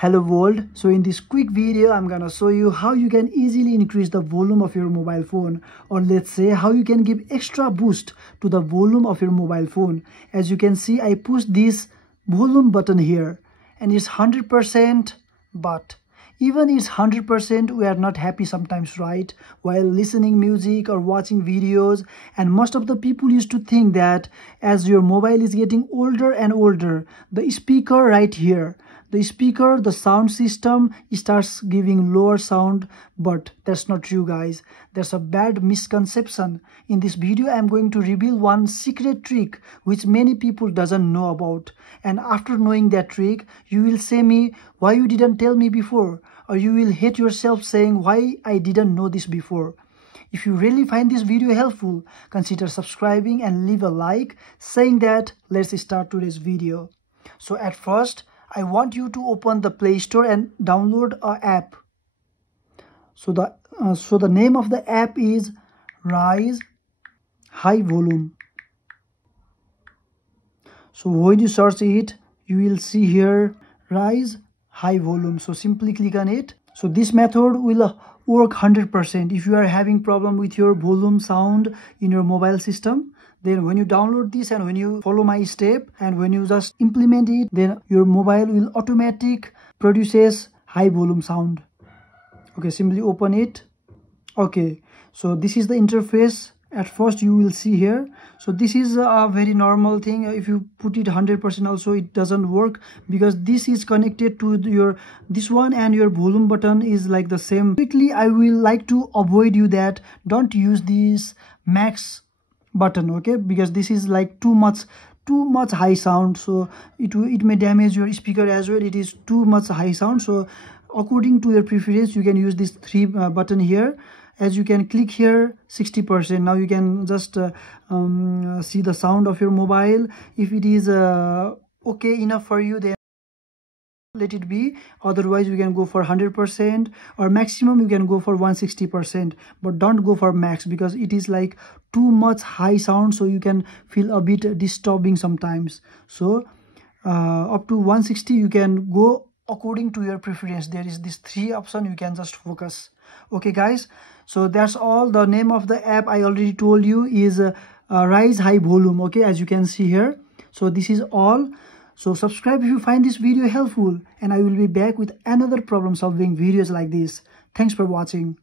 Hello world. So in this quick video I'm gonna show you how you can easily increase the volume of your mobile phone, or let's say how you can give extra boost to the volume of your mobile phone. As you can see, I pushed this volume button here and it's 100%, but even it's 100%, we are not happy sometimes, right? While listening music or watching videos. And most of the people used to think that as your mobile is getting older and older, the speaker right here, the sound system starts giving lower sound, but that's not true, guys. There's a bad misconception. In this video, I'm going to reveal one secret trick which many people doesn't know about. And after knowing that trick, you will say me, why you didn't tell me before? Or you will hate yourself saying, why I didn't know this before? If you really find this video helpful, consider subscribing and leave a like. Saying that, let's start today's video. So at first, I want you to open the Play Store and download an app. So the name of the app is Rise High Volume. So when you search it, you will see here Rise High Volume. So simply click on it. So this method will work 100%. If you are having problem with your volume sound in your mobile system, then when you download this and when you follow my step and when you just implement it, then your mobile will automatic produces high volume sound. Okay, simply open it. Okay, so this is the interface. At first you will see here. So this is a very normal thing. If you put it 100% also, it doesn't work because this is connected to your this one and your volume button is like the same. Quickly, I will like to avoid you that don't use this max button, okay, because this is like too much high sound, so it may damage your speaker as well. It is too much high sound. So according to your preference, you can use this three button here. As you can click here 60%. Now you can just see the sound of your mobile. If it is okay enough for you, then let it be. Otherwise you can go for 100%, or maximum you can go for 160%, but don't go for max because it is like too much high sound, so you can feel a bit disturbing sometimes. So up to 160 you can go according to your preference. There is this three option, you can just focus. Okay guys, so that's all. The name of the app I already told you is Rise High Volume, okay, as you can see here. So this is all. So subscribe if you find this video helpful, and I will be back with another problem solving videos like this. Thanks for watching.